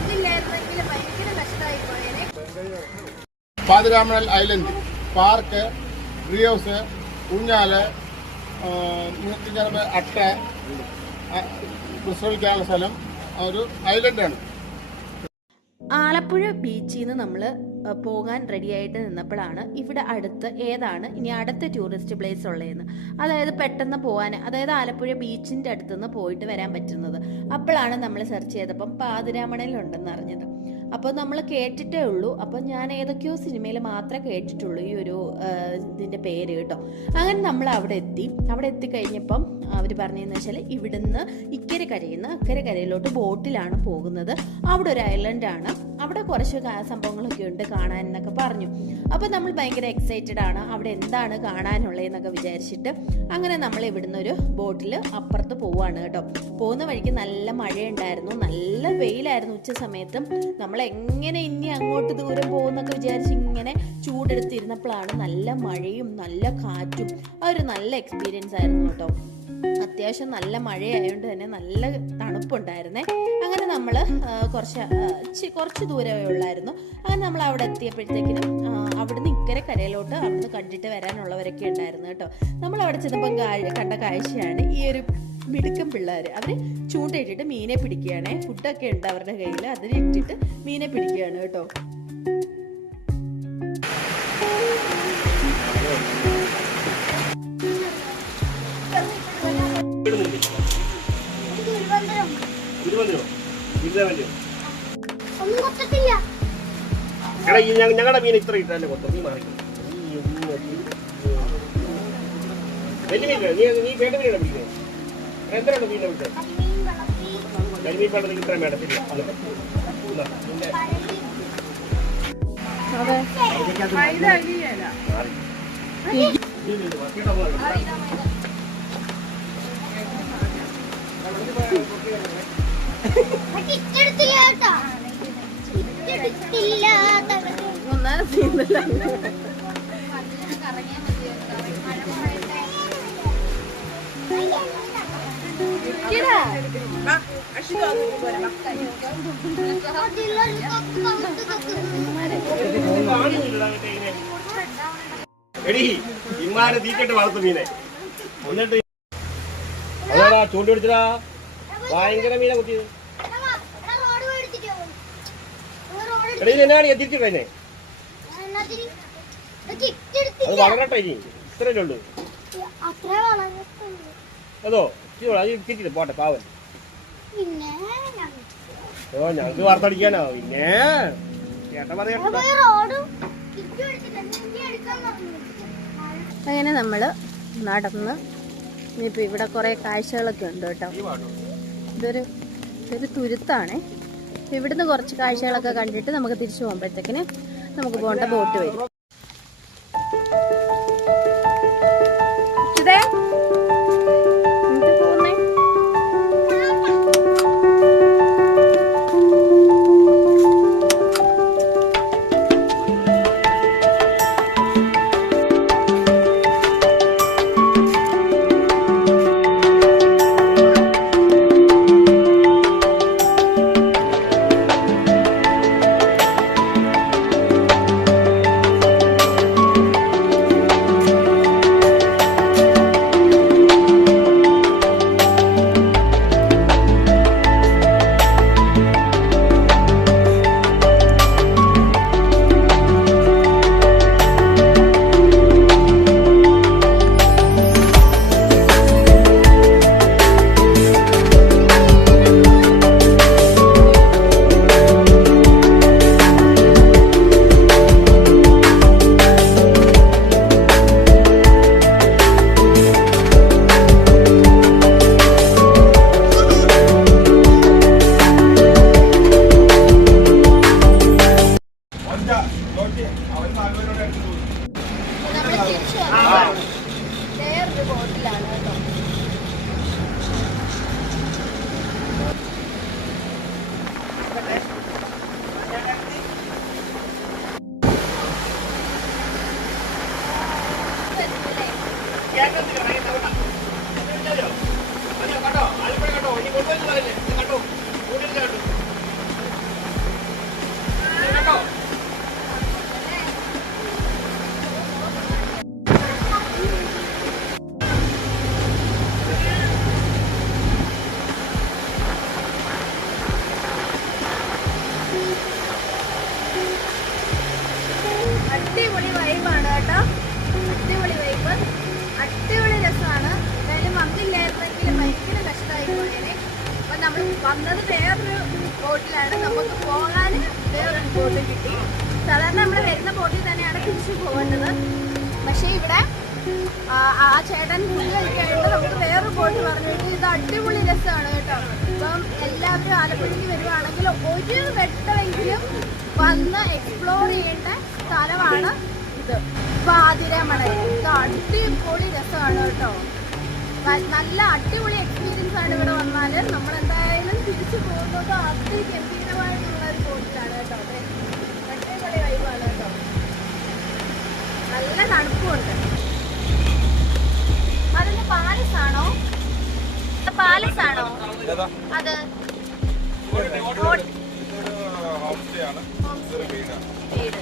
വന്നില്ലായിരുന്നെങ്കിൽ ഭയങ്കര കഷ്ടമായി പോയേനെ. Pathiramanal island park tree house ഊഞ്ഞാൽ ചിലപ്പോൾ അട്ട ആ, വിശ്രമിക്കാനുള്ള സ്ഥലം ഒരു ഐലൻഡാണ്. ആലപ്പുഴ ബീച്ചിൽ നിന്ന് നമ്മൾ പോകാൻ റെഡിയായിട്ട് നിന്നപ്പോഴാണ് ഇവിടെ അടുത്ത് ഏതാണ് ഇനി അടുത്ത ടൂറിസ്റ്റ് പ്ലേസ് ഉള്ളതെന്ന്. അതായത് പെട്ടെന്ന് പോകാൻ അതായത് ആലപ്പുഴ ബീച്ചിന്റെ അടുത്തുനിന്ന് പോയിട്ട് വരാൻ പറ്റുന്നത്. അപ്പോഴാണ് നമ്മൾ സെർച്ച് ചെയ്തപ്പം പാതിരാമണയിലുണ്ടെന്ന് അറിഞ്ഞത്. അപ്പോൾ നമ്മൾ കേട്ടിട്ടേ ഉള്ളൂ. അപ്പോൾ ഞാൻ ഏതൊക്കെയോ സിനിമയിൽ മാത്രമേ കേട്ടിട്ടുള്ളൂ ഈ ഒരു ഇതിന്റെ പേര് കേട്ടോ. അങ്ങനെ നമ്മൾ അവിടെ എത്തി. അവിടെ എത്തിക്കഴിഞ്ഞപ്പം അവർ പറഞ്ഞതെന്ന് വെച്ചാൽ ഇവിടുന്ന് ഇക്കരെ കരയിൽ നിന്ന് അക്കരെ കരയിലോട്ട് ബോട്ടിലാണ് പോകുന്നത്. അവിടെ ഒരു ഐലൻഡാണ് അവിടെ കുറച്ച് സംഭവങ്ങളൊക്കെ ഉണ്ട് കാണാൻ എന്നൊക്കെ പറഞ്ഞു. അപ്പോൾ നമ്മൾ ഭയങ്കര എക്സൈറ്റഡ് ആണ്. അവിടെ എന്താണ് കാണാനുള്ളതെന്നൊക്കെ വിചാരിച്ചിട്ട് അങ്ങനെ നമ്മൾ ഇവിടുന്ന് ഒരു ബോട്ടിൽ അപ്പുറത്ത് പോവാണ് കേട്ടോ. പോകുന്ന വഴിക്ക് നല്ല മഴയുണ്ടായിരുന്നു. നല്ല വെയിലായിരുന്നു ഉച്ച സമയത്തും. നമ്മൾ എങ്ങനെ ഇനി അങ്ങോട്ട് ദൂരം പോകുന്നൊക്കെ വിചാരിച്ച് ഇങ്ങനെ ചൂടെടുത്തിരുന്നപ്പോഴാണ് നല്ല മഴയും നല്ല കാറ്റും ആ ഒരു നല്ല എക്സ്പീരിയൻസ് ആയിരുന്നു കേട്ടോ. അത്യാവശ്യം നല്ല മഴയായതുകൊണ്ട് തന്നെ നല്ല തണുപ്പുണ്ടായിരുന്നേ. അങ്ങനെ നമ്മൾ കുറച്ച് കുറച്ച് ദൂരമേ ഉള്ളായിരുന്നു. അങ്ങനെ നമ്മൾ അവിടെ എത്തിയപ്പോഴത്തേക്കിനും അവിടുന്ന് ഇക്കരെ കരയിലോട്ട് അവിടുന്ന് കണ്ടിട്ട് വരാനുള്ളവരൊക്കെ ഉണ്ടായിരുന്നു കേട്ടോ. നമ്മൾ അവിടെ ചെന്നപ്പം കാ- കണ്ട കാഴ്ചയാണ് ഈ ഒരു മിടുക്കം പിള്ളേർ അവർ ചൂണ്ടയിട്ടിട്ട് മീനെ പിടിക്കുകയാണ്. ഫുഡൊക്കെ ഉണ്ട് അവരുടെ കയ്യിൽ അതിൽ ഇട്ടിട്ട് മീനെ പിടിക്കുകയാണ് കേട്ടോ. എടാ ഈ ഞങ്ങളുടെ മീൻ ഇത്ര ഇട്ടല്ലേ കൊത്തും നീ മാറി വലിയ മീൻ നീ നീ കേട്ട മീനാണ് പിടിക്കുന്നത് എത്രയാണ് മീനെ വിളിച്ചത് കരിമീൻ പണ്ടത് ഇത്ര മേടത്തില്ല സീനല്ല എടി ഇമ്മാനെ തീറ്റിട്ട് വളർത്തു മീനെ. എന്നിട്ട് അതാടാ ചൂണ്ടി പിടിച്ചടാ. ഭയങ്കര മീനെ കുത്തിയത്. എടീ എന്നാണ് തിരിച്ചിട്ടേ എന്നാത്തിരി അത് വളരട്ടെ ഇനി. ഇത്രയല്ലേ ഉള്ളൂ. അതോ പോട്ടെ പാവൻ ഓ ഞങ്ങക്ക് വാർത്തടിക്കാനോ? പിന്നെ ചേട്ടൻ അങ്ങനെ നമ്മൾ നടന്ന് ഇനിയിപ്പോൾ ഇവിടെ കുറേ കാഴ്ചകളൊക്കെ ഉണ്ട് കേട്ടോ. ഇതൊരു ഇതൊരു തുരുത്താണ്. ഇവിടുന്ന് കുറച്ച് കാഴ്ചകളൊക്കെ കണ്ടിട്ട് നമുക്ക് തിരിച്ചു പോകുമ്പോഴത്തേക്കിന് നമുക്ക് പോകേണ്ട ബോട്ട് വരും. ബോട്ടിലാണ്. നമുക്ക് പോകാൻ വേറൊരു ബോട്ട് കിട്ടി. സാധാരണ നമ്മൾ വരുന്ന ബോട്ടിൽ തന്നെയാണ് തിരിച്ചു പോകേണ്ടത്. പക്ഷേ ഇവിടെ ആ, ചേട്ടൻ ഫുഡ് കഴിക്കാനായിട്ട് നമുക്ക് വേറൊരു ബോട്ട് പറഞ്ഞു. "ഇത് അടിപൊളി രസമാണ് കേട്ടോ. അപ്പം എല്ലാവരും ആലപ്പുഴയ്ക്ക് വരുവാണെങ്കിൽ ഒരു വെട്ടമെങ്കിലും വന്ന് എക്സ്പ്ലോർ ചെയ്യേണ്ട സ്ഥലമാണ് ഇത്. പാതിരമണൽ ഇത് അടിപൊളി രസമാണ് കേട്ടോ. നല്ല അടിപൊളി എക്സ്പീരിയൻസ് ആണ് ഇവിടെ വന്നാൽ നമ്മൾ എന്തായാലും തിരിച്ചു പോകുന്നത് അതിഗംഭീരമായിട്ടുള്ള ഒരു ബോട്ടിലാണ് കേട്ടോ. അതെ. അടിപൊളി വൈബാണ് കേട്ടോ. നല്ല തണുപ്പുണ്ട്. അതിന്റെ പാലസ് ആണോ പാലസ് ആണോ അത് വീട്.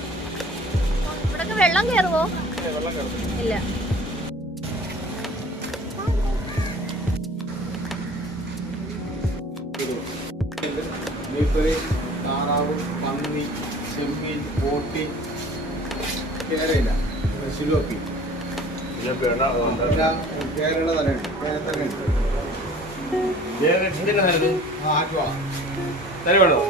ഇവിടൊക്കെ വെള്ളം കയറുവോ? ഇല്ല. മീൻകറി താറാവ് പന്നി ചെമ്മീൻ പോട്ടി കേരയില സിലോപ്പി. എല്ലാം കേരള തലയുണ്ട് കേരള തലയുണ്ട്. ആ ആറ്റുവാ. വേണോ